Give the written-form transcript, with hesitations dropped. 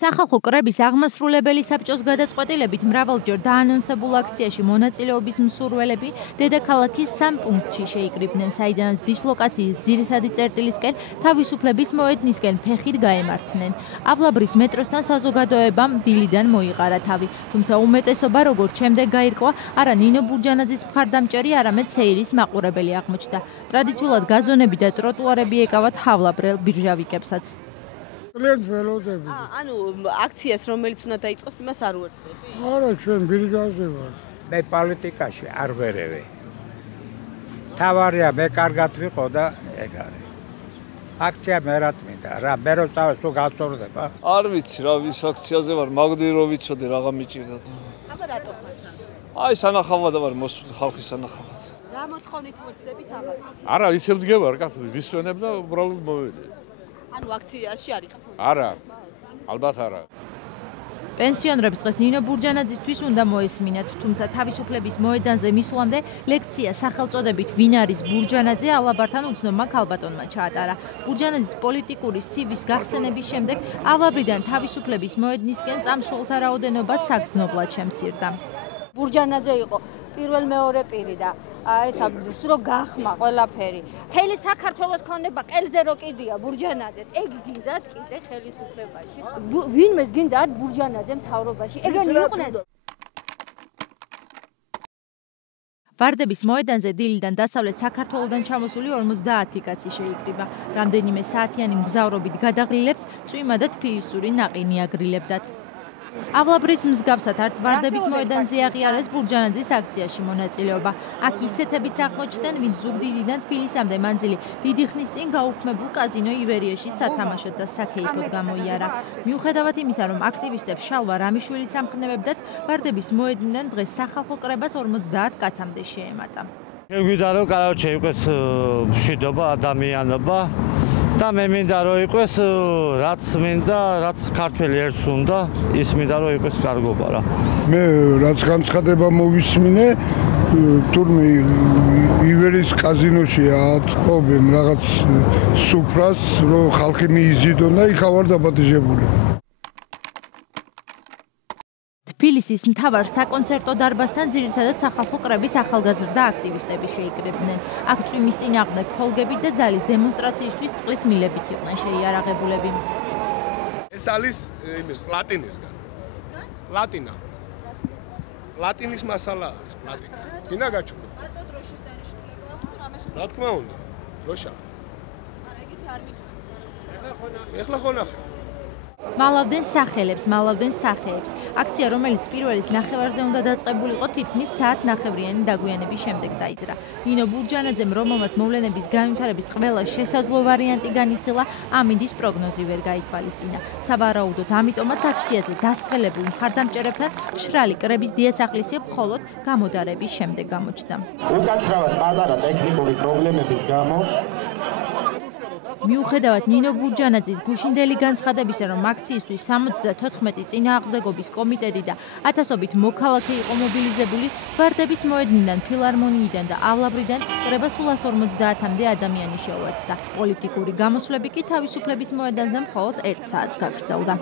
სახალხო კრების აღმასრულებელი საბჭოს გადაწყვეტილებით მრავალჯერ დაანონსებულ აქციაში მონაწილეობის მსურველები დედაქალაქის 3 პუნქტში შეიკრიბნენ, საიდანაც დისლოკაციის ძირითადი წერტილისკენ თავისუფლების მოედნისკენ ფეხით გაემართნენ. ავლაბრის მეტროსთან საზოგადოებამ დილიდან მოიყარა თავი, თუმცა უმეტესობა როგორც შემდეგ გაირკვა, არა ნინო ბურჯანაძის მხარდამჭერი, არამედ სეირის მაყურებელი აღმოჩნდა. ტრადიციულად გაზონები და ტროტუარები ეკავათ ჰავლაბრელ ბირჟავიკებსაც. ანუ აქციას რომელიც უნდა დაიწყოს იმას არ უერთდები? არა, ჩვენ ბირჟაზე ვარ. მე პოლიტიკაში არ ვერევე. თავარია მე კარგად ვიყო და ეგ არის. აქცია მე რა თმინდა, რა მე რო წავე სულ გასწორდება. არ ვიცი რა ვის აქციაზე ვარ, მაგდი რო ვიცოდე რა მიჭირდა. აბა რატო ხარ? აი სანახავად ვარ მოსული ხალხის სანახავად. რა მოთხოვნით მოწდებით ამას? არა, ისევ დგევარ კაცო, ვისვენებ და უბრალოდ მოვედი. ანუ აქციაში არ იყავ? არა. ალბათ არა. პენსიონერებს დღეს ნინო ბურჯანაძისთვის უნდა მოესმინათ, თუმცა თავისუფლების მოედანზე მისვლამდე ლექცია სახელწოდებით ვინ არის ბურჯანაძე ალაბართან უცნობმა ქალბატონმა ჩაატარა. ბურჯანაძის პოლიტიკური სივის გახსენების შემდეგ ავლაბრიდან თავისუფლების მოედნისკენ წამსვლელთა რაოდენობა საგრძნობლად შემცირდა. ბურჯანაძე იყო პირველ მეორე პირი და ეს სრო გახმა ყველაფერი. მთელი საქართველოს ქონება ყელზე რო კიდია ბურჯანაძეს. ეგ გინდათ კიდე ხელისუფლებაში. ვინმეს გინდათ ბურჯანაძე მთავრობაში. ეგენი იყვნენ. ვარდების მოედანზე დილიდან დასავლეთ საქართველოდან ჩამოსული 50 კაცი შეიკრიბა. რამდენიმე საათიანი მგზავრობით გადაღლილებს წვიმა და თბილისური ნაყინი აგრილებდათ. ავლაბრის მსგავსად არც ვარდების მოედანზე აღიარეს ბურჯანაძის აქციაში მონაწილეობა. აქ ისეთებიც აღმოჩნდნენ, ვინც ზუგდიდიდან თბილისამდე მანძილი დიდი ხნის წინ გაუქმებულ კაზინო ივერიაში სათამაშოდ და საქეიფოდ გამოიარა. მიუხედავად იმისა, რომ აქტივისტებს შალვა რამიშვილიც ამხნევებდათ, ვარდების მოედნიდან დღეს სახალხო კრებას 50 კაცამდე შეემატა. შეგვიდა რომ კაროჩე იყოს მშვიდობა, ადამიანობა და მე მინდა რომ იყოს რაც მინდა, რაც ქართველი ერთს უნდა, ის მინდა რომ იყოს კარგობა რა. მე რაც განცხადება მოვისმინე, თურმე ივერის კაზინოში აწყობენ რაღაც სუფრას, რომ ხალხი მიიზიდონ და იქ ავარ დაბადებული. თბილისის მთავარ საკონცერტო დარბაზთან ძირითადად სახალხო კრების ახალგაზრდა აქტივისტები შეიკრიბნენ. აქ წვიმის წინააღმდეგ ფოლგებით და ძალის დემონსტრაციისთვის წყლის მილებით იყვნენ შეიარაღებულები. ეს არის იმის პლატინისგან. პლატინა. პლატინის მასალა არის პლატინა. გინდა გაჩვენო? მარტო დროშის დანიშნულება აქვს თუ რამეს? რა თქმა უნდა. დროშა. არა, ეგეთი არ მიგხვდება. ეხლა ხო ნახე. მალავდნენ სახეებს. აქცია, რომელიც პირველის ნახევარზე უნდა დაწყებულიყო, თითქმის საათნახევრიანი დაგვიანების შემდეგ დაიძრა. ნინო ბურჯანაძემ, რომელმაც მოვლენების განვითარების ყველა შესაძლო ვარიანტი განიხილა, ამინდის პროგნოზი ვერ გაითვალისწინა. სავარაუდოდ, ამიტომაც აქციაზე დასახელებულ მხარდამჭერებთან მშრალი კრების დიასახლისი მხოლოდ გამოდარების შემდეგ გამოჩნდა. უკაცრავად პატარა ტექნიკური პრობლემების გამო მიუხედავად ნინო ბურჯანაძის გუშინდელი განცხადებისა, რომ აქციისთვის 74 წინააღმდეგობის კომიტეტი და ათასობით მოქალაქე იყო მობილიზებული, ვარდების მოედნიდან, ფილარმონიიდან და ავლაბრიდან კრება სულ 150-მდე ადამიანი შეუერთდა. პოლიტიკური გამოსვლები კი თავისუფლების მოედანზე მხოლოდ 1 საათს გაგრძელდა.